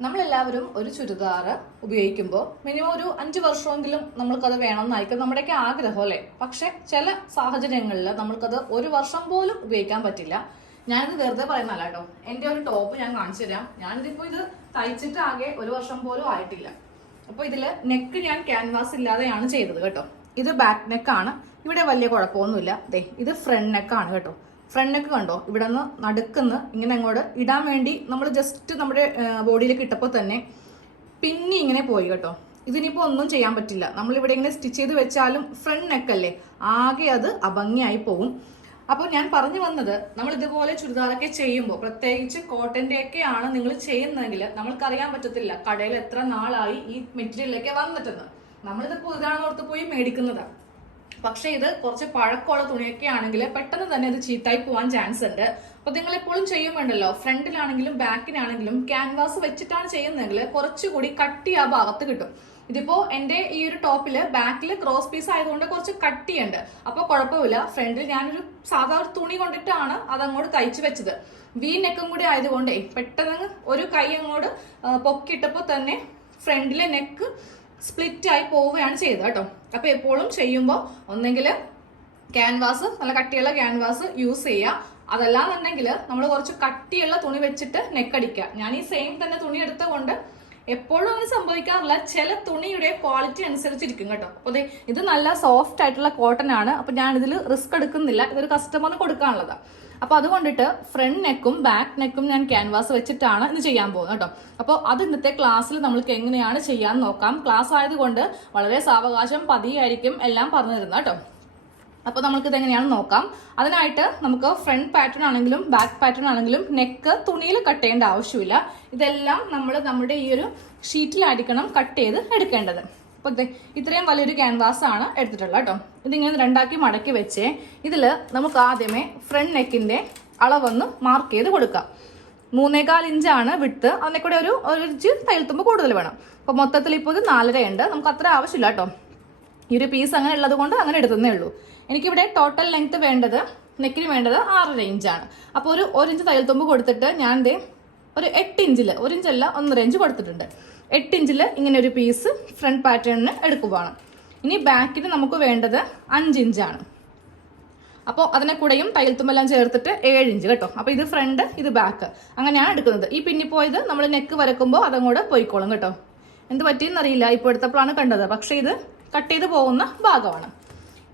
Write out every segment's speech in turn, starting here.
നമ്മളെല്ലാവരും ഒരു ചുരിദാർ ഉപയോഗിക്കുമ്പോൾ മിനിമം ഒരു അഞ്ച് വർഷമെങ്കിലും നമ്മൾക്കത് വേണമെന്നായിരിക്കും നമ്മുടെയൊക്കെ ആഗ്രഹം അല്ലേ? പക്ഷെ ചില സാഹചര്യങ്ങളിൽ നമ്മൾക്കത് ഒരു വർഷം പോലും ഉപയോഗിക്കാൻ പറ്റില്ല. ഞാനിത് വെറുതെ പറയുന്നല്ല കേട്ടോ. എന്റെ ഒരു ടോപ്പ് ഞാൻ കാണിച്ചു തരാം. ഞാനിതിപ്പോൾ ഇത് തയ്ച്ചിട്ട് ആകെ ഒരു വർഷം പോലും ആയിട്ടില്ല. അപ്പോൾ ഇതിൽ നെക്ക് ഞാൻ ക്യാൻവാസ് ഇല്ലാതെയാണ് ചെയ്തത് കേട്ടോ. ഇത് ബാക്ക് നെക്കാണ് ഇവിടെ വലിയ കുഴപ്പമൊന്നുമില്ല. ദേ ഇത് ഫ്രണ്ട് നെക്കാണ് കേട്ടോ. ഫ്രണ്ട് നെക്ക് കണ്ടോ? ഇവിടെ നിന്ന് നടുക്കുന്ന് ഇങ്ങനെ അങ്ങോട്ട് ഇടാൻ വേണ്ടി നമ്മൾ ജസ്റ്റ് നമ്മുടെ ബോഡിയിലേക്ക് ഇട്ടപ്പോൾ തന്നെ പിന്നെ ഇങ്ങനെ പോയി കേട്ടോ. ഇതിനിപ്പോൾ ഒന്നും ചെയ്യാൻ പറ്റില്ല. നമ്മളിവിടെ ഇങ്ങനെ സ്റ്റിച്ച് ചെയ്ത് വെച്ചാലും ഫ്രണ്ട് നെക്കല്ലേ ആകെ അത് അഭംഗിയായി പോകും അപ്പോൾ ഞാൻ പറഞ്ഞു വന്നത് നമ്മൾ ഇതുപോലെ ചുരിദാറൊക്കെ ചെയ്യുമ്പോൾ പ്രത്യേകിച്ച് കോട്ടന്റെ ഒക്കെ ആണ് നിങ്ങൾ ചെയ്യുന്നതെങ്കിൽ നമ്മൾക്കറിയാൻ പറ്റത്തില്ല കടയിൽ എത്ര നാളായി ഈ മെറ്റീരിയലൊക്കെ വന്നിട്ടെന്ന്. നമ്മളിത് പുതുതാണെന്ന് ഓർത്ത് പോയി മേടിക്കുന്നതാണ് പക്ഷേ ഇത് കുറച്ച് പഴക്കമുള്ള തുണിയൊക്കെ ആണെങ്കിൽ പെട്ടെന്ന് തന്നെ ഇത് ചീത്തായി പോകാൻ ചാൻസ് ഉണ്ട്. അപ്പോൾ നിങ്ങൾ എപ്പോഴും ചെയ്യുമ്പോണ്ടല്ലോ ഫ്രണ്ടിലാണെങ്കിലും ബാക്കിനാണെങ്കിലും ക്യാൻവാസ് വെച്ചിട്ടാണ് ചെയ്യുന്നതെങ്കിൽ കുറച്ചുകൂടി കട്ടി ആ ഭാഗത്ത് കിട്ടും. ഇതിപ്പോ എന്റെ ഈ ഒരു ടോപ്പിൽ ബാക്കിൽ ക്രോസ് പീസ് ആയതുകൊണ്ട് കുറച്ച് കട്ടിയുണ്ട്. അപ്പൊ കുഴപ്പമില്ല ഫ്രണ്ടിൽ ഞാനൊരു സാധാ ഒരു തുണി കൊണ്ടിട്ടാണ് അതങ്ങോട്ട് തയ്ച്ചു വെച്ചത്. വി നെക്കും കൂടി ആയതുകൊണ്ടേ പെട്ടെന്ന് ഒരു കൈ അങ്ങോട്ട് പൊക്കിയിട്ടപ്പോൾ തന്നെ ഫ്രണ്ടിലെ നെക്ക് സ്പ്ലിറ്റ് ആയി പോവുകയാണ് ചെയ്തത് കേട്ടോ. അപ്പൊ എപ്പോഴും ചെയ്യുമ്പോൾ ഒന്നെങ്കിൽ ക്യാൻവാസ് നല്ല കട്ടിയുള്ള ക്യാൻവാസ് യൂസ് ചെയ്യുക. അതല്ലാന്നുണ്ടെങ്കിൽ നമ്മൾ കുറച്ച് കട്ടിയുള്ള തുണി വെച്ചിട്ട് നെക്കടിക്കുക ഞാൻ ഈ സെയിം തന്നെ തുണി എടുത്തുകൊണ്ട് എപ്പോഴും അങ്ങനെ സംഭവിക്കാറില്ല. ചില തുണിയുടെ ക്വാളിറ്റി അനുസരിച്ചിരിക്കും കേട്ടോ. അപ്പോൾ ഇത് നല്ല സോഫ്റ്റ് ആയിട്ടുള്ള കോട്ടൺ ആണ്. അപ്പൊ ഞാൻ ഇതിൽ റിസ്ക് എടുക്കുന്നില്ല. ഇതൊരു കസ്റ്റമറിന് കൊടുക്കാനുള്ളതാണ് അപ്പൊ അതുകൊണ്ടിട്ട് ഫ്രണ്ട് നെക്കും ബാക്ക് നെക്കും ഞാൻ ക്യാൻവാസ് വെച്ചിട്ടാണ് ഇന്ന് ചെയ്യാൻ പോകുന്നത് കേട്ടോ. അപ്പോൾ അത് ഇന്നത്തെ ക്ലാസ്സിൽ നമ്മൾക്ക് എങ്ങനെയാണ് ചെയ്യാൻ നോക്കാം. ക്ലാസ് ആയതുകൊണ്ട് വളരെ സാവകാശം പതിയായിരിക്കും എല്ലാം പറഞ്ഞു തരുന്നത് കേട്ടോ. അപ്പോൾ നമുക്ക് ഇതെങ്ങനെയാണെന്ന് നോക്കാം. അതിനായിട്ട് നമുക്ക് ഫ്രണ്ട് പാറ്റേൺ ആണെങ്കിലും ബാക്ക് പാറ്റേൺ ആണെങ്കിലും നെക്ക് തുണിയിൽ കട്ട് ചെയ്യേണ്ട ആവശ്യമില്ല. ഇതെല്ലാം നമ്മൾ നമ്മുടെ ഈ ഒരു ഷീറ്റിലായിരിക്കണം കട്ട് ചെയ്ത് എടുക്കേണ്ടത്. അപ്പോൾ ഇതേ ഇത്രയും വലിയൊരു ക്യാൻവാസ് ആണ് എടുത്തിട്ടുള്ളത് കേട്ടോ. ഇതിങ്ങനെ രണ്ടാക്കി മടക്കി വെച്ചേ. ഇതിൽ നമുക്ക് ആദ്യമേ ഫ്രണ്ട് നെക്കിന്റെ അളവൊന്ന് മാർക്ക് ചെയ്ത് കൊടുക്കാം. മൂന്നേകാൽ ഇഞ്ചാണ് വിട്ട് അതിനെ കൂടെ ഒരു ഒരു ഇഞ്ച് തയ്യൽത്തുമ്പ് കൂടുതൽ വേണം. അപ്പോൾ മൊത്തത്തിൽ ഇപ്പോൾ ഇത് നാലര ഉണ്ട് നമുക്ക് അത്ര ആവശ്യമില്ല കേട്ടോ. ഈ ഒരു പീസ് അങ്ങനെ ഉള്ളത് കൊണ്ട് അങ്ങനെ എടുത്തതേ ഉള്ളൂ. എനിക്കിവിടെ ടോട്ടൽ ലെങ്ത് വേണ്ടത് നെക്കിന് വേണ്ടത് ആറര ഇഞ്ചാണ് അപ്പോൾ ഒരു ഒരു ഇഞ്ച് തയ്യൽത്തുമ്പ് കൊടുത്തിട്ട് ഞാൻ ദേ ഒരു എട്ട് ഇഞ്ചിൽ ഒരു ഇഞ്ചല്ല ഒന്നര ഇഞ്ച് കൊടുത്തിട്ടുണ്ട്. എട്ട് ഇഞ്ചിൽ ഇങ്ങനെ ഒരു പീസ് ഫ്രണ്ട് പാറ്റേണിന് എടുക്കുവാണ് ഇനി ബാക്കിന് നമുക്ക് വേണ്ടത് അഞ്ച് ഇഞ്ചാണ് അപ്പോൾ അതിനെ കൂടെയും തയ്യൽ തുമ്പെല്ലാം ചേർത്തിട്ട് ഏഴ് ഇഞ്ച് കേട്ടോ. അപ്പോൾ ഇത് ഫ്രണ്ട് ഇത് ബാക്ക് അങ്ങനെയാണ് എടുക്കുന്നത്. ഈ പിന്നിപ്പോയത് നമ്മൾ നെക്ക് വരക്കുമ്പോൾ അതങ്ങോട്ട് പോയിക്കോളും കേട്ടോ. എന്ത് പറ്റിയെന്നറിയില്ല ഇപ്പോൾ എടുത്തപ്പോഴാണ് കണ്ടത്. പക്ഷേ ഇത് കട്ട് ചെയ്ത് പോകുന്ന ഭാഗമാണ്.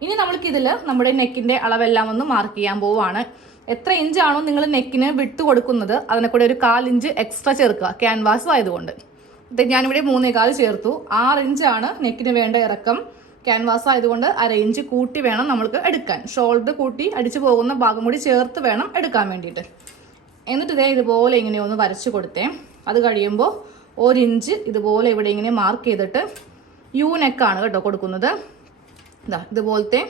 ഇനി നമ്മൾക്ക് ഇതിൽ നമ്മുടെ നെക്കിന്റെ അളവെല്ലാം ഒന്ന് മാർക്ക് ചെയ്യാൻ പോവുകയാണ് എത്ര ഇഞ്ചാണോ നിങ്ങൾ നെക്കിന് വിട്ടു കൊടുക്കുന്നത്? അതിനെ കൂടെ ഒരു കാലിഞ്ച് എക്സ്ട്രാ ചേർക്കുക. ക്യാൻവാസ് ആയതുകൊണ്ട്. ഇത് ഞാനിവിടെ മൂന്നേകാൽ ചേർത്തു. ആറ് ഇഞ്ചാണ് നെക്കിന് വേണ്ട ഇറക്കം. ക്യാൻവാസ് ആയതുകൊണ്ട് അര ഇഞ്ച് കൂട്ടി വേണം നമ്മൾക്ക് എടുക്കാൻ. ഷോൾഡർ കൂട്ടി അടിച്ചു പോകുന്ന ഭാഗം കൂടി ചേർത്ത് വേണം എടുക്കാൻ വേണ്ടിയിട്ട്. എന്നിട്ട് ഇതേ ഇതുപോലെ ഇങ്ങനെ ഒന്ന് വരച്ചു കൊടുത്തേ. അത് കഴിയുമ്പോൾ ഒരു ഇഞ്ച് ഇതുപോലെ ഇവിടെ ഇങ്ങനെ മാർക്ക് ചെയ്തിട്ട് യു നെക്കാണ് കേട്ടോ കൊടുക്കുന്നത്. ഇതാ ഇതുപോലത്തെ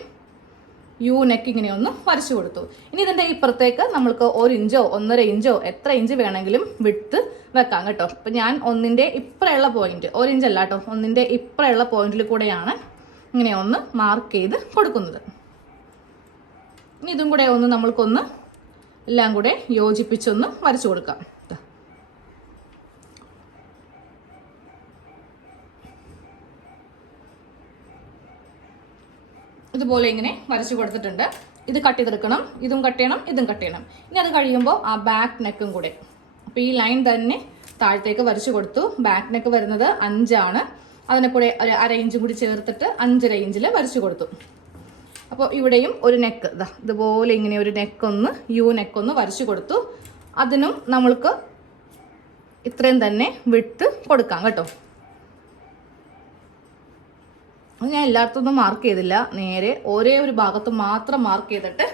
യു നെക്ക് ഇങ്ങനെ ഒന്ന് വരച്ചു കൊടുത്തു. ഇനി ഇതിന്റെ ഇപ്പുറത്തേക്ക് നമ്മൾക്ക് ഒരു ഇഞ്ചോ ഒന്നര ഇഞ്ചോ എത്ര ഇഞ്ച് വേണമെങ്കിലും വിട്ട് വെക്കാം കേട്ടോ. അപ്പൊ ഞാൻ ഒന്നിന്റെ ഇപ്പറയുള്ള പോയിന്റ് ഒരു ഇഞ്ച് അല്ല കേട്ടോ ഒന്നിന്റെ ഇപ്പറയുള്ള പോയിന്റിൽ കൂടെയാണ് ഇങ്ങനെ ഒന്ന് മാർക്ക് ചെയ്ത് കൊടുക്കുന്നത്. ഇനി ഇതും കൂടെ ഒന്ന് നമ്മൾക്കൊന്ന് എല്ലാം കൂടെ യോജിപ്പിച്ചൊന്ന് വരച്ചു കൊടുക്കാം ദാ. ഇതുപോലെ ഇങ്ങനെ വരച്ചു കൊടുത്തിട്ടുണ്ട്. ഇത് കട്ട് ചെയ്തെടുക്കണം ഇതും കട്ട് ചെയ്യണം ഇതും കട്ട് ചെയ്യണം. ഇനി അത് കഴിയുമ്പോൾ ആ ബാക്ക് നെക്കും കൂടെ. അപ്പോൾ ഈ ലൈൻ തന്നെ താഴത്തേക്ക് വരച്ചു കൊടുത്തു. ബാക്ക് നെക്ക് വരുന്നത് അഞ്ചാണ്. അതിനെ കൂടെ ഒരു അര ഇഞ്ചും കൂടി ചേർത്തിട്ട് അഞ്ചര ഇഞ്ചിൽ വരച്ചു കൊടുത്തു. അപ്പോൾ ഇവിടെയും ഒരു നെക്ക് ഇതാ ഇതുപോലെ ഇങ്ങനെ ഒരു നെക്കൊന്ന് യു നെക്കൊന്ന് വരച്ചു കൊടുത്തു. അതിനും നമ്മൾക്ക് ഇത്രയും തന്നെ വിട്ട് കൊടുക്കാം കേട്ടോ. അത് ഞാൻ എല്ലായിടത്തൊന്നും മാർക്ക് ചെയ്തില്ല. നേരെ ഒരേ ഒരു ഭാഗത്ത് മാത്രം മാർക്ക് ചെയ്തിട്ട്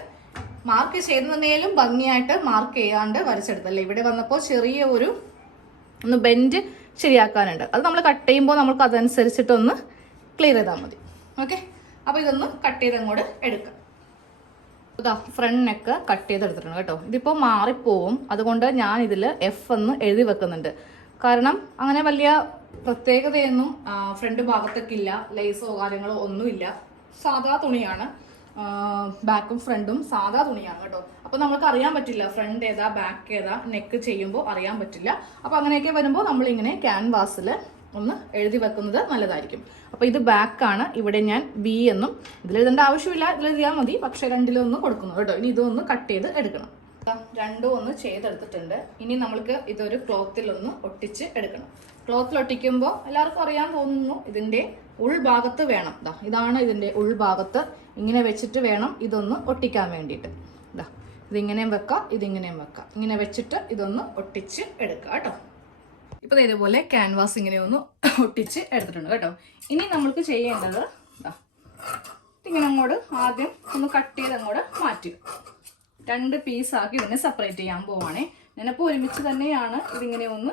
മാർക്ക് ചെയ്യുന്നതിനേലും ഭംഗിയായിട്ട് മാർക്ക് ചെയ്യാണ്ട് വരച്ചെടുത്തല്ലേ? ഇവിടെ വന്നപ്പോൾ ചെറിയ ഒരു ഒന്ന് ബെൻഡ് ശരിയാക്കാനുണ്ട്. അത് നമ്മൾ കട്ട് ചെയ്യുമ്പോൾ നമുക്ക് അതനുസരിച്ചിട്ടൊന്ന് ക്ലിയർ ചെയ്താൽ മതി. ഓക്കെ അപ്പോൾ ഇതൊന്ന് കട്ട് ചെയ്ത് അങ്ങോട്ട് എടുക്കാം. ഇതാ ഫ്രണ്ട് നെക്ക് കട്ട് ചെയ്തെടുത്തിട്ടുണ്ട് കേട്ടോ. ഇതിപ്പോൾ മാറിപ്പോവും. അതുകൊണ്ട് ഞാൻ ഇതിൽ എഫ് എന്ന് എഴുതി വെക്കുന്നുണ്ട്. കാരണം അങ്ങനെ വലിയ പ്രത്യേകതയൊന്നും ഫ്രണ്ട് ഭാഗത്തേക്കില്ല ലേസോ കാര്യങ്ങളോ ഒന്നുമില്ല. സാധാ തുണിയാണ്. ബാക്കും ഫ്രണ്ടും സാധാ തുണിയാണ് കേട്ടോ. അപ്പൊ നമുക്ക് അറിയാൻ പറ്റില്ല ഫ്രണ്ട് ഏതാ ബാക്ക് ഏതാ നെക്ക് ചെയ്യുമ്പോൾ അറിയാൻ പറ്റില്ല. അപ്പൊ അങ്ങനെയൊക്കെ വരുമ്പോൾ നമ്മൾ ഇങ്ങനെ ക്യാൻവാസിൽ ഒന്ന് എഴുതി വെക്കുന്നത് നല്ലതായിരിക്കും. അപ്പൊ ഇത് ബാക്കാണ് ഇവിടെ ഞാൻ ബി എന്നും ഇതിൽ എഴുതേണ്ട ആവശ്യമില്ല ഇതിൽ എഴുതിയാൽ മതി. പക്ഷെ രണ്ടിലൊന്നും കൊടുക്കുന്നു കേട്ടോ. ഇനി ഇതൊന്ന് കട്ട് ചെയ്ത് എടുക്കണം. രണ്ടും ഒന്ന് ചെയ്തെടുത്തിട്ടുണ്ട്. ഇനി നമ്മൾക്ക് ഇതൊരു ക്ലോത്തിൽ ഒന്ന് ഒട്ടിച്ച് എടുക്കണം. ക്ലോത്തിൽ ഒട്ടിക്കുമ്പോൾ എല്ലാവർക്കും അറിയാൻ തോന്നുന്നു ഇതിന്റെ ഉൾഭാഗത്ത് വേണം. ഇതാ ഇതാണ് ഇതിന്റെ ഉൾഭാഗത്ത്. ഇങ്ങനെ വെച്ചിട്ട് വേണം ഇതൊന്ന് ഒട്ടിക്കാൻ വേണ്ടിയിട്ട്. ഇതാ ഇതിങ്ങനെയും വെക്കാം ഇതിങ്ങനെയും വെക്കാം. ഇങ്ങനെ വെച്ചിട്ട് ഇതൊന്ന് ഒട്ടിച്ച് എടുക്കാം കേട്ടോ. ഇപ്പൊ ഇതേപോലെ ക്യാൻവാസ് ഇങ്ങനെ ഒന്ന് ഒട്ടിച്ച് എടുത്തിട്ടുണ്ട് കേട്ടോ. ഇനി നമ്മൾക്ക് ചെയ്യേണ്ടത് ഇതാ ഇതിങ്ങനെ അങ്ങോട്ട് ആദ്യം ഒന്ന് കട്ട് ചെയ്ത് അങ്ങോട്ട് മാറ്റുക രണ്ട് പീസാക്കി ഇതിനെ സെപ്പറേറ്റ് ചെയ്യാൻ പോവാണേ. ഞാനപ്പോൾ ഒരുമിച്ച് തന്നെയാണ് ഇതിങ്ങനെ ഒന്ന്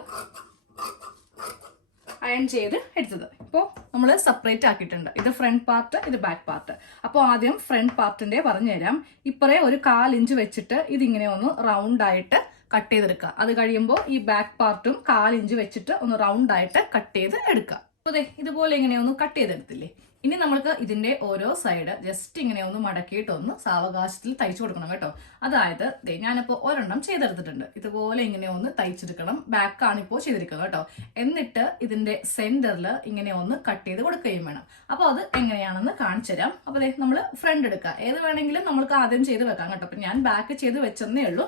അയൺ ചെയ്ത് എടുത്തത്. ഇപ്പോൾ നമ്മൾ സെപ്പറേറ്റ് ആക്കിയിട്ടുണ്ട്. ഇത് ഫ്രണ്ട് പാർട്ട് ഇത് ബാക്ക് പാർട്ട് അപ്പോൾ ആദ്യം ഫ്രണ്ട് പാർട്ടിന്റെ പറഞ്ഞുതരാം ഇപ്പറേ ഒരു കാലിഞ്ച് വെച്ചിട്ട് ഇതിങ്ങനെ ഒന്ന് റൗണ്ട് ആയിട്ട് കട്ട് ചെയ്തെടുക്കുക. അത് കഴിയുമ്പോൾ ഈ ബാക്ക് പാർട്ടും കാലിഞ്ച് വെച്ചിട്ട് ഒന്ന് റൗണ്ട് ആയിട്ട് കട്ട് ചെയ്ത് എടുക്കുക. അപ്പോൾ ഇതുപോലെ ഇങ്ങനെ ഒന്ന് കട്ട് ചെയ്തെടുത്തില്ലേ? ഇനി നമ്മൾക്ക് ഇതിന്റെ ഓരോ സൈഡ് ജസ്റ്റ് ഇങ്ങനെ ഒന്ന് മടക്കിയിട്ടൊന്ന് സാവകാശത്തിൽ തയ്ച്ചു കൊടുക്കണം കേട്ടോ. അതായത് ഞാനിപ്പോൾ ഒരെണ്ണം ചെയ്തെടുത്തിട്ടുണ്ട്. ഇതുപോലെ ഇങ്ങനെ ഒന്ന് തയ്ച്ചെടുക്കണം. ബാക്കാണ് ഇപ്പോൾ ചെയ്തിരിക്കുന്നത് കേട്ടോ. എന്നിട്ട് ഇതിന്റെ സെന്ററിൽ ഇങ്ങനെ ഒന്ന് കട്ട് ചെയ്ത് കൊടുക്കുകയും വേണം. അപ്പോൾ അത് എങ്ങനെയാണെന്ന് കാണിച്ചു തരാം. അപ്പോൾ നമ്മൾ ഫ്രണ്ട് എടുക്കുക. ഏത് വേണമെങ്കിലും നമ്മൾക്ക് ആദ്യം ചെയ്ത് വെക്കാം കേട്ടോ. അപ്പം ഞാൻ ബാക്ക് ചെയ്ത് വെച്ചെന്നേ ഉള്ളൂ.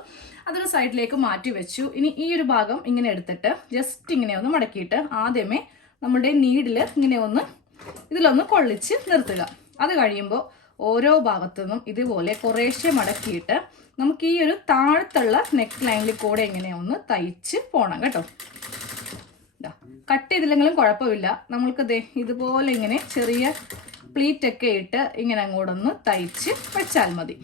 അതൊരു സൈഡിലേക്ക് മാറ്റി വെച്ചു. ഇനി ഈ ഒരു ഭാഗം ഇങ്ങനെ എടുത്തിട്ട് ജസ്റ്റ് ഇങ്ങനെ ഒന്ന് മടക്കിയിട്ട് ആദ്യമേ നമ്മുടെ നീഡിൽ ഇങ്ങനെ ഒന്ന് ഇതിലൊന്ന് കൊള്ളിച്ച് നിർത്തുക. അത് കഴിയുമ്പോൾ ഓരോ ഭാഗത്തു നിന്നും ഇതുപോലെ കുറേശ്ശെ മടക്കിയിട്ട് നമുക്ക് ഈ ഒരു താഴത്തുള്ള നെക്ക് ലൈനിൽ കൂടെ ഇങ്ങനെ ഒന്ന് തയ്ച്ച് പോകണം കേട്ടോ. കട്ട് ചെയ്തില്ലെങ്കിലും കുഴപ്പമില്ല. നമ്മൾക്ക് ദേ ഇതുപോലെ ഇങ്ങനെ ചെറിയ പ്ലീറ്റൊക്കെ ഇട്ട് ഇങ്ങനെ അങ്ങോട്ടൊന്ന് തയ്ച്ച് വെച്ചാൽ മതി.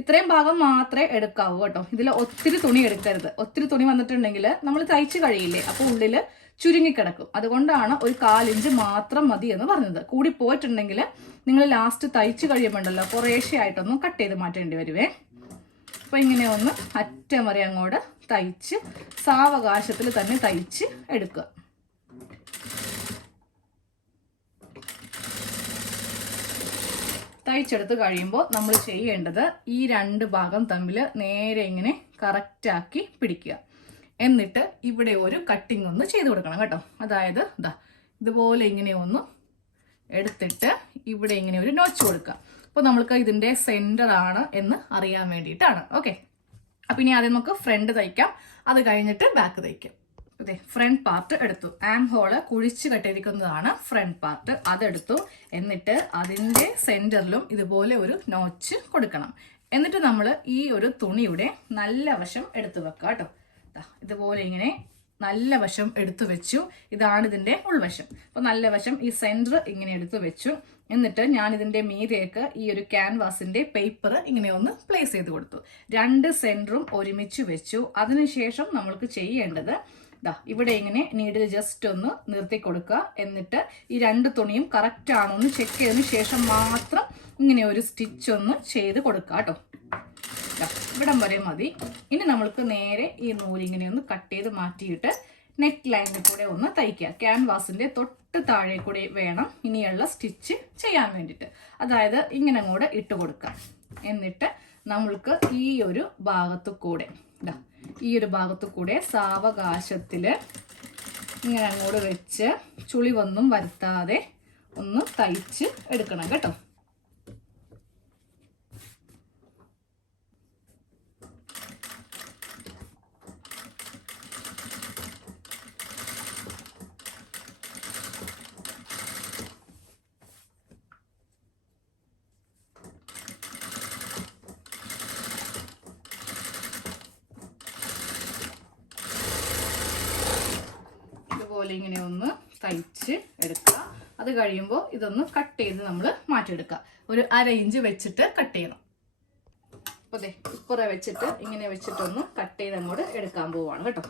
ഇത്രയും ഭാഗം മാത്രമേ എടുക്കാവൂ കേട്ടോ. ഇതിൽ ഒത്തിരി തുണി എടുക്കരുത്. ഒത്തിരി തുണി വന്നിട്ടുണ്ടെങ്കിൽ നമ്മൾ തയ്ച്ച് കഴിയില്ലേ? അപ്പോൾ ഉള്ളിൽ ചുരുങ്ങിക്കിടക്കും അതുകൊണ്ടാണ് ഒരു കാലിഞ്ച് മാത്രം മതി എന്ന് പറഞ്ഞത്. കൂടി പോയിട്ടുണ്ടെങ്കിൽ നിങ്ങൾ ലാസ്റ്റ് തയ്ച്ച് കഴിയുമ്പോണ്ടല്ലോ കുറേശ്ശെ ആയിട്ടൊന്ന് കട്ട് ചെയ്ത് മാറ്റേണ്ടി വരുവേ. അപ്പോൾ ഇങ്ങനെ ഒന്ന് അറ്റമറി അങ്ങോട്ട് തയ്ച്ച് സാവകാശത്തിൽ തന്നെ തയ്ച്ച് എടുക്കുക. തയ്ച്ചെടുത്ത് കഴിയുമ്പോൾ നമ്മൾ ചെയ്യേണ്ടത് ഈ രണ്ട് ഭാഗം തമ്മിൽ നേരെ ഇങ്ങനെ കറക്റ്റാക്കി പിടിക്കുക. എന്നിട്ട് ഇവിടെ ഒരു കട്ടിങ് ഒന്ന് ചെയ്ത് കൊടുക്കണം കേട്ടോ. അതായത് ഇതാ ഇതുപോലെ ഇങ്ങനെ ഒന്ന് എടുത്തിട്ട് ഇവിടെ ഇങ്ങനെ ഒരു നോച്ച് കൊടുക്കുക. അപ്പോൾ നമ്മൾക്ക് ഇതിന്റെ സെന്റർ ആണ് എന്ന് അറിയാൻ വേണ്ടിയിട്ടാണ്. ഓക്കെ അപ്പം ഇനി ആദ്യം നമുക്ക് ഫ്രണ്ട് തയ്ക്കാം. അത് കഴിഞ്ഞിട്ട് ബാക്ക് തയ്ക്കാം. അതെ ഫ്രണ്ട് പാർട്ട് എടുത്തു. ആം ഹോൾ കുഴിച്ച് കെട്ടിയിരിക്കുന്നതാണ് ഫ്രണ്ട് പാർട്ട് അതെടുത്തു. എന്നിട്ട് അതിന്റെ സെന്ററിലും ഇതുപോലെ ഒരു നോച്ച് കൊടുക്കണം. എന്നിട്ട് നമ്മൾ ഈ ഒരു തുണിയുടെ നല്ല വശം എടുത്തു വെക്കുക കേട്ടോ ഇതുപോലെ ഇങ്ങനെ നല്ല വശം എടുത്തു വെച്ചു. ഇതാണ് ഇതിന്റെ ഉൾവശം. അപ്പോൾ നല്ല വശം ഈ സെന്റർ ഇങ്ങനെ എടുത്തു വെച്ചു. എന്നിട്ട് ഞാൻ ഇതിന്റെ മീതേക്ക് ഈ ഒരു ക്യാൻവാസിന്റെ പേപ്പർ ഇങ്ങനെ ഒന്ന് പ്ലേസ് ചെയ്ത് കൊടുത്തു. രണ്ട് സെന്ററും ഒരുമിച്ച് വെച്ചു. അതിനുശേഷം നമ്മൾക്ക് ചെയ്യേണ്ടത് ദാ ഇവിടെ ഇങ്ങനെ നീഡിൽ ജസ്റ്റ് ഒന്ന് നിർത്തി കൊടുക്കുക. എന്നിട്ട് ഈ രണ്ട് തുണിയും കറക്റ്റ് ആണോ എന്ന് ചെക്ക് ചെയ്തതിന് ശേഷം മാത്രം ഇങ്ങനെ ഒരു സ്റ്റിച്ച് ഒന്ന് ചെയ്ത് കൊടുക്കുക കേട്ടോ. ഇവിടം വരെ മതി. ഇനി നമ്മൾക്ക് നേരെ ഈ നൂലിങ്ങനെ ഒന്ന് കട്ട് ചെയ്ത് മാറ്റിയിട്ട് നെക്ക് ലൈനിൽ കൂടെ ഒന്ന് തയ്ക്കുക. ക്യാൻവാസിന്റെ തൊട്ട് താഴെ കൂടെ വേണം ഇനിയുള്ള സ്റ്റിച്ച് ചെയ്യാൻ വേണ്ടിയിട്ട്. അതായത് ഇങ്ങനെ കൂടെ ഇട്ട് കൊടുക്കുക. എന്നിട്ട് നമ്മൾക്ക് ഈ ഒരു ഭാഗത്തു കൂടെ ദാ, ഈ ഒരു ഭാഗത്ത് കൂടെ സാവകാശത്തിൽ ഇങ്ങനെ അങ്ങോട്ട് വെച്ച് ചുളിവൊന്നും വരുത്താതെ ഒന്ന് തയ്ച്ച് എടുക്കണം കേട്ടോ. ഇതുപോലെ ഇങ്ങനെ ഒന്ന് തയ്ച്ച് എടുക്കുക. അത് കഴിയുമ്പോൾ ഇതൊന്ന് കട്ട് ചെയ്ത് നമ്മൾ മാറ്റിയെടുക്കുക. ഒരു അര ഇഞ്ച് വെച്ചിട്ട് കട്ട് ചെയ്യണം. അപ്പോൾ അതെ ഇപ്പുറ വെച്ചിട്ട് ഇങ്ങനെ വെച്ചിട്ടൊന്ന് കട്ട് ചെയ്ത് അങ്ങോട്ട് എടുക്കാൻ പോവാണ് കേട്ടോ.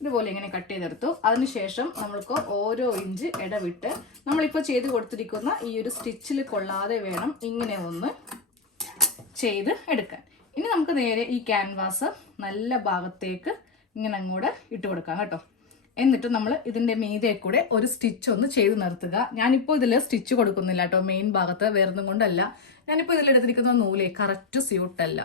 ഇതുപോലെ ഇങ്ങനെ കട്ട് ചെയ്തെടുത്തു. അതിനുശേഷം നമ്മൾക്ക് ഓരോ ഇഞ്ച് ഇടവിട്ട് നമ്മളിപ്പോൾ ചെയ്ത് കൊടുത്തിരിക്കുന്ന ഈ ഒരു സ്റ്റിച്ചിൽ കൊള്ളാതെ വേണം ഇങ്ങനെ ഒന്ന് ചെയ്ത് എടുക്കാൻ. ഇനി നമുക്ക് നേരെ ഈ ക്യാൻവാസ് നല്ല ഭാഗത്തേക്ക് ഇങ്ങനെ അങ്ങോട്ട് ഇട്ട് കൊടുക്കാം കേട്ടോ. എന്നിട്ട് നമ്മൾ ഇതിന്റെ മീതെ കൂടെ ഒരു സ്റ്റിച്ച് ഒന്ന് ചെയ്ത് നിർത്തുക. ഞാനിപ്പോൾ ഇതിൽ സ്റ്റിച്ച് കൊടുക്കുന്നില്ല കേട്ടോ മെയിൻ ഭാഗത്ത് വേറൊന്നും കൊണ്ടല്ല. ഞാനിപ്പോൾ ഇതിലെടുത്തിരിക്കുന്ന നൂലേ കറക്റ്റ് സ്യൂട്ടല്ല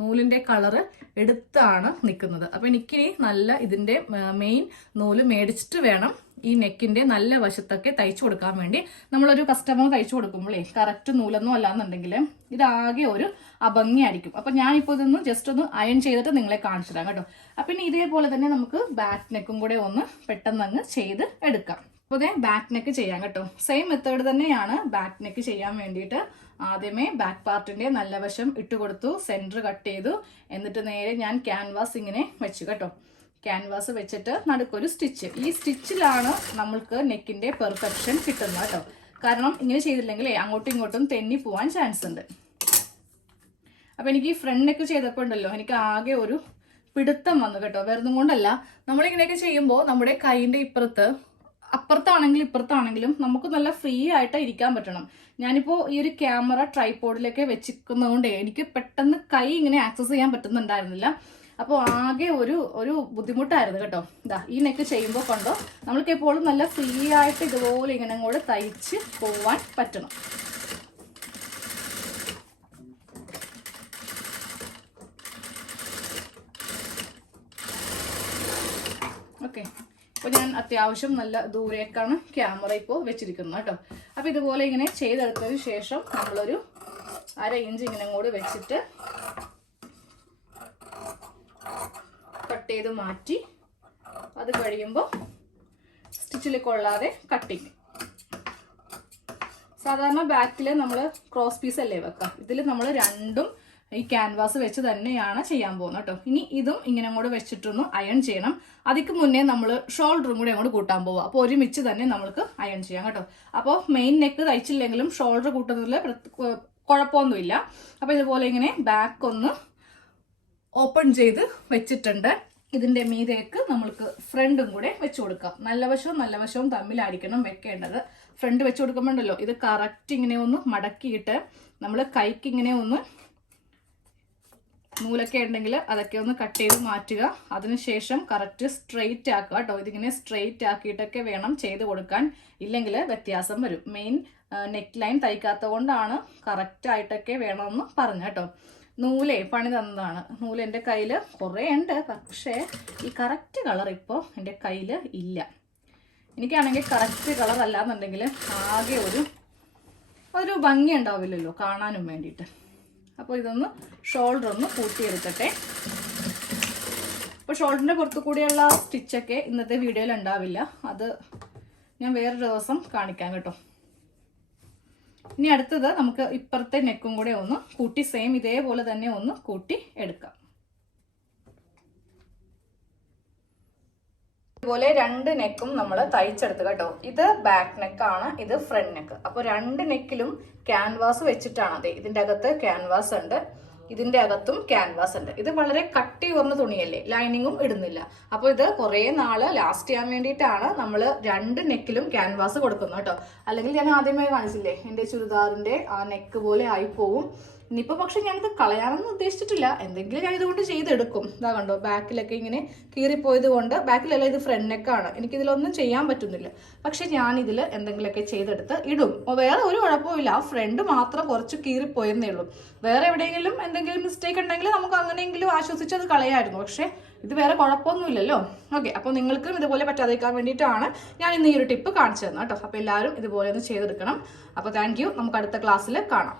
നൂലിന്റെ കളറ് എടുത്താണ് നിൽക്കുന്നത് അപ്പോൾ എനിക്കിനി നല്ല ഇതിന്റെ മെയിൻ നൂൽ മേടിച്ചിട്ട് വേണം ഈ നെക്കിന്റെ നല്ല വശത്തൊക്കെ തയ്ച്ചു കൊടുക്കാൻ വേണ്ടി. നമ്മളൊരു കസ്റ്റമർ തയ്ച്ചു കൊടുക്കുമ്പോഴേ കറക്റ്റ് നൂലൊന്നും അല്ലാന്നുണ്ടെങ്കിൽ ഇതാകെ ഒരു അഭംഗിയായിരിക്കും. അപ്പൊ ഞാനിപ്പോൾ ഇതൊന്ന് ജസ്റ്റ് ഒന്ന് അയൺ ചെയ്തിട്ട് നിങ്ങളെ കാണിച്ചു തരാം കേട്ടോ. അപ്പം ഇനി ഇതേപോലെ തന്നെ നമുക്ക് ബാക്ക് നെക്കും കൂടെ ഒന്ന് പെട്ടെന്ന് അങ്ങ് ചെയ്ത് എടുക്കാം. അപ്പോൾ ബാക്ക് നെക്ക് ചെയ്യാം കേട്ടോ. സെയിം മെത്തേഡ് തന്നെയാണ് ബാക്ക് നെക്ക് ചെയ്യാൻ വേണ്ടിയിട്ട് ആദ്യമേ ബാക്ക് പാർട്ടിന്റെ നല്ല വശം ഇട്ട് കൊടുത്തു സെന്റർ കട്ട് ചെയ്തു. എന്നിട്ട് നേരെ ഞാൻ ക്യാൻവാസ് ഇങ്ങനെ വെച്ചു കേട്ടോ. ക്യാൻവാസ് വെച്ചിട്ട് നടുക്കൊരു സ്റ്റിച്ച് ഈ സ്റ്റിച്ചിലാണ് നമ്മൾക്ക് നെക്കിന്റെ പെർഫെക്ഷൻ കിട്ടുന്നത് കേട്ടോ. കാരണം ഇങ്ങനെ ചെയ്തില്ലെങ്കിൽ അങ്ങോട്ടും ഇങ്ങോട്ടും തെന്നി പോവാൻ ചാൻസ് ഉണ്ട്. അപ്പൊ എനിക്ക് ഈ ഫ്രണ്ട് നെക്ക് ചെയ്തപ്പോൾ ഉണ്ടല്ലോ എനിക്ക് ആകെ ഒരു പിടുത്തം വന്നു കേട്ടോ. വേറൊന്നും കൊണ്ടല്ല. നമ്മളിങ്ങനെയൊക്കെ ചെയ്യുമ്പോൾ നമ്മുടെ കൈയിന്റെ ഇപ്പുറത്ത് അപ്പുറത്താണെങ്കിൽ ഇപ്പുറത്താണെങ്കിലും നമുക്ക് നല്ല ഫ്രീ ആയിട്ട് ഇരിക്കാൻ പറ്റണം. ഞാനിപ്പോൾ ഈ ഒരു ക്യാമറ ട്രൈപോഡിലൊക്കെ വെച്ചിരിക്കുന്നതുകൊണ്ട് എനിക്ക് പെട്ടെന്ന് കൈ ഇങ്ങനെ ആക്സസ് ചെയ്യാൻ പറ്റുന്നുണ്ടായിരുന്നില്ല. അപ്പോൾ ആകെ ഒരു ഒരു ബുദ്ധിമുട്ടായിരുന്നു കേട്ടോ. ഇതാ ഈ നെക്ക് ചെയ്യുമ്പോൾ കണ്ടോ? നമ്മൾക്ക് എപ്പോഴും നല്ല ഫ്രീ ആയിട്ട് ഇതുപോലെ ഇങ്ങനെ കൂടെ തയ്ച്ച് പോവാൻ പറ്റണം. ഓക്കെ ഇപ്പോൾ ഞാൻ അത്യാവശ്യം നല്ല ദൂരേക്കാണ് ക്യാമറ ഇപ്പോൾ വെച്ചിരിക്കുന്നത് കേട്ടോ. അപ്പോൾ ഇതുപോലെ ഇങ്ങനെ ചെയ്തെടുത്തതിന് ശേഷം നമ്മളൊരു അര ഇഞ്ച് ഇങ്ങനെ കൂടി വെച്ചിട്ട് കട്ട് ചെയ്ത് മാറ്റി അത് കഴിയുമ്പോൾ സ്റ്റിച്ചിൽ കൊള്ളാതെ കട്ടിങ് സാധാരണ ബാക്കിൽ നമ്മൾ ക്രോസ് പീസ് അല്ലേ വെക്കാം? ഇതിൽ നമ്മൾ രണ്ടും ഈ ക്യാൻവാസ് വെച്ച് തന്നെയാണ് ചെയ്യാൻ പോകുന്നത് കേട്ടോ. ഇനി ഇതും ഇങ്ങനെ അങ്ങോട്ട് വെച്ചിട്ടൊന്ന് അയൺ ചെയ്യണം. അതിക്ക് മുന്നേ നമ്മൾ ഷോൾഡറും കൂടി അങ്ങോട്ട് കൂട്ടാൻ പോവുക അപ്പോൾ ഒരുമിച്ച് തന്നെ നമ്മൾക്ക് അയൺ ചെയ്യാം കേട്ടോ. അപ്പോൾ മെയിൻ നെക്ക് തയ്ച്ചില്ലെങ്കിലും ഷോൾഡർ കൂട്ടുന്നതിൽ കുഴപ്പമൊന്നുമില്ല അപ്പോൾ ഇതുപോലെ ഇങ്ങനെ ബാക്ക് ഒന്ന് ഓപ്പൺ ചെയ്ത് വെച്ചിട്ടുണ്ട്. ഇതിന്റെ മീതേക്ക് നമ്മൾക്ക് ഫ്രണ്ടും കൂടെ വെച്ചു കൊടുക്കാം. നല്ല വശവും നല്ല വശവും തമ്മിലായിരിക്കണം വെക്കേണ്ടത്. ഫ്രണ്ട് വെച്ചു കൊടുക്കുമ്പോണ്ടല്ലോ ഇത് കറക്റ്റ് ഇങ്ങനെ ഒന്ന് മടക്കിയിട്ട് നമ്മൾ കൈക്ക് ഇങ്ങനെ ഒന്ന് നൂലൊക്കെ ഉണ്ടെങ്കിൽ അതൊക്കെ ഒന്ന് കട്ട് ചെയ്ത് മാറ്റുക. അതിനുശേഷം കറക്റ്റ് സ്ട്രെയിറ്റ് ആക്കുക കേട്ടോ ഇതിങ്ങനെ സ്ട്രെയിറ്റ് ആക്കിയിട്ടൊക്കെ വേണം ചെയ്ത് കൊടുക്കാൻ. ഇല്ലെങ്കിൽ വ്യത്യാസം വരും. മെയിൻ നെക്ക് ലൈൻ തയ്ക്കാത്ത കൊണ്ടാണ് കറക്റ്റ് ആയിട്ടൊക്കെ വേണമെന്ന് പറഞ്ഞു കേട്ടോ നൂലേ പണി തന്നതാണ്. നൂൽ എന്റെ കയ്യിൽ കുറേ ഉണ്ട്. പക്ഷേ ഈ കറക്റ്റ് കളർ ഇപ്പോൾ എന്റെ കയ്യിൽ ഇല്ല. എനിക്കാണെങ്കിൽ കറക്റ്റ് കളർ അല്ലാന്നുണ്ടെങ്കിൽ ആകെ ഒരു ഒരു ഭംഗി ഉണ്ടാവില്ലല്ലോ കാണാനും വേണ്ടിയിട്ട്. അപ്പോൾ ഇതൊന്ന് ഷോൾഡർ ഒന്ന് കൂട്ടിയെടുക്കട്ടെ. അപ്പോൾ ഷോൾഡറിന്റെ പുറത്തു കൂടിയുള്ള സ്റ്റിച്ചൊക്കെ ഇന്നത്തെ വീഡിയോയിൽ ഉണ്ടാവില്ല. അത് ഞാൻ വേറൊരു ദിവസം കാണിക്കാം കേട്ടോ. ഇനി അടുത്തത് നമുക്ക് ഇപ്പുറത്തെ നെക്കും കൂടെ ഒന്ന് കൂട്ടി സെയിം ഇതേപോലെ തന്നെ ഒന്ന് കൂട്ടി എടുക്കാം. ഇതുപോലെ രണ്ട് നെക്കും നമ്മൾ തയ്ച്ചെടുത്ത് കേട്ടോ. ഇത് ബാക്ക് നെക്കാണ് ഇത് ഫ്രണ്ട് നെക്ക് അപ്പോൾ രണ്ട് നെക്കിലും ക്യാൻവാസ് വെച്ചിട്ടാണ് അതെ ഇതിന്റെ അകത്ത് ക്യാൻവാസ് ഉണ്ട്. ഇതിന്റെ അകത്തും ക്യാൻവാസ് ഉണ്ട്. ഇത് വളരെ കട്ടി കുറഞ്ഞ തുണിയല്ലേ? ലൈനിങ്ങും ഇടുന്നില്ല. അപ്പോൾ ഇത് കുറേ നാൾ ലാസ്റ്റ് ചെയ്യാൻ വേണ്ടിയിട്ടാണ് നമ്മൾ രണ്ട് നെക്കിലും ക്യാൻവാസ് കൊടുക്കുന്നത് കേട്ടോ. അല്ലെങ്കിൽ ഞാൻ ആദ്യമേ കാണിച്ചില്ലേ? എന്റെ ചുരിദാറിന്റെ ആ നെക്ക് പോലെ ആയി പോവും. ഇനിയിപ്പോൾ പക്ഷെ ഞാനിത് കളയാനൊന്നും ഉദ്ദേശിച്ചിട്ടില്ല. എന്തെങ്കിലും ഞാൻ ഇതുകൊണ്ട് ചെയ്തെടുക്കും. ഇതാ കണ്ടോ ബാക്കിലൊക്കെ ഇങ്ങനെ കീറിപ്പോയത് കൊണ്ട് ബാക്കിലല്ല ഇത് ഫ്രണ്ട് നെക്കാണ് എനിക്കിതിലൊന്നും ചെയ്യാൻ പറ്റുന്നില്ല. പക്ഷെ ഞാൻ ഇതിൽ എന്തെങ്കിലുമൊക്കെ ചെയ്തെടുത്ത് ഇടും. വേറെ ഒരു കുഴപ്പമില്ല ആ ഫ്രണ്ട് മാത്രം കുറച്ച് കീറിപ്പോയെന്നേ ഉള്ളൂ. വേറെ എവിടെയെങ്കിലും എന്തെങ്കിലും മിസ്റ്റേക്ക് ഉണ്ടെങ്കിൽ നമുക്ക് അങ്ങനെയെങ്കിലും ആശ്വസിച്ച് അത് കളയായിരുന്നു. പക്ഷേ ഇത് വേറെ കുഴപ്പമൊന്നുമില്ലല്ലോ. ഓക്കെ അപ്പോൾ നിങ്ങൾക്കും ഇതുപോലെ പറ്റാതിരിക്കാൻ വേണ്ടിയിട്ടാണ് ഞാൻ ഇന്ന് ഈ ഒരു ടിപ്പ് കാണിച്ചു തന്നത് കേട്ടോ. അപ്പോൾ എല്ലാവരും ഇതുപോലെ ഒന്ന് ചെയ്തെടുക്കണം. അപ്പോൾ താങ്ക് നമുക്ക് അടുത്ത ക്ലാസ്സിൽ കാണാം.